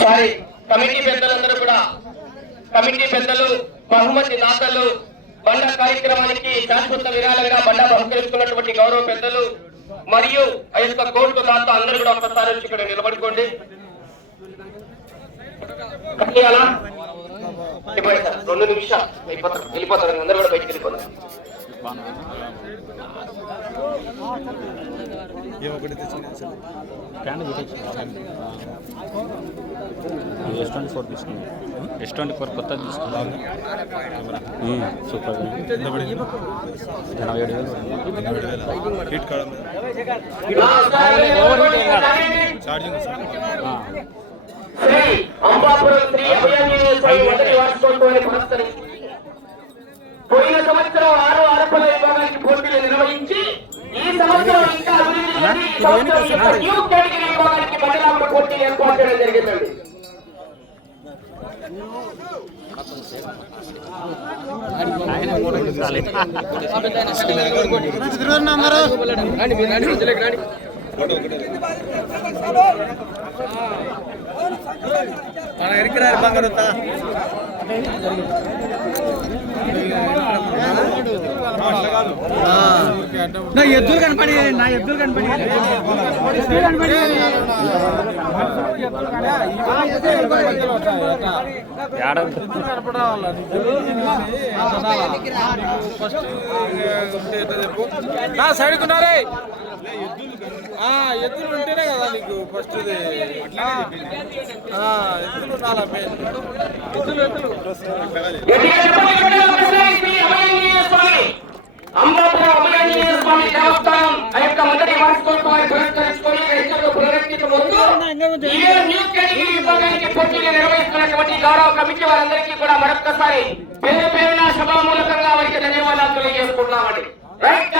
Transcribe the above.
Sorry committee పెద్దలందరూ కూడా committee పెద్దలు బహుమతి దాతలు బండ కార్యక్రమానికి శాశ్వత విరాళంగా బండ బహుకరిస్తున్నటువంటి గౌరవ పెద్దలు మరియు ఆ యొక్క కోర్టు దాత అందరూ కూడా ఒక్కసారి వచ్చి ఇక్కడ నిలబడుకోండి. 2 నిమిషాలు వెళ్ళిపోతారు అందరూ కూడా బయటికి వెళ్ళిపోతారు. S24 తీసుకున్నాం. S24 కొత్తది తీసుకున్నాం. సూపర్ 87,000 హీట్ కాడ ఛార్జింగ్ పోయిన సంవత్సరం 6 ఆరోపణల విభాగానికి పోటీలు నిర్వహించి ఈ సంవత్సరం ఇంకా న్యూ కేటగిరీ విభాగానికి బట్టలాపుర పోటీలు ఏర్పాటు చేయడం జరిగిందండి. నా ఎద్దులు కనపడి సైడ్కున్నారే ఎద్దులు ఉంటేనే కదా నీకు ఫస్ట్ ఎద్దులు ఉండాలి. అంబాపురం అభయాంజనేయ స్వామి దేవస్థానం ఆ యొక్క మొదటి వార్షికోత్సవాన్ని పురస్కరించుకొని రైతులకు పునరుద్ధరించబోతూ ఈ న్యూ కేటగిరీ విభాగానికి పోటీలు నిర్వహిస్తున్నటువంటి గౌరవ కమిటీ వారందరికీ కూడా మరొక్కసారి పేరు పేరున సభామూలకంగా వారికి ధన్యవాదాలు తెలియజేసుకుంటున్నామండి. రైట్.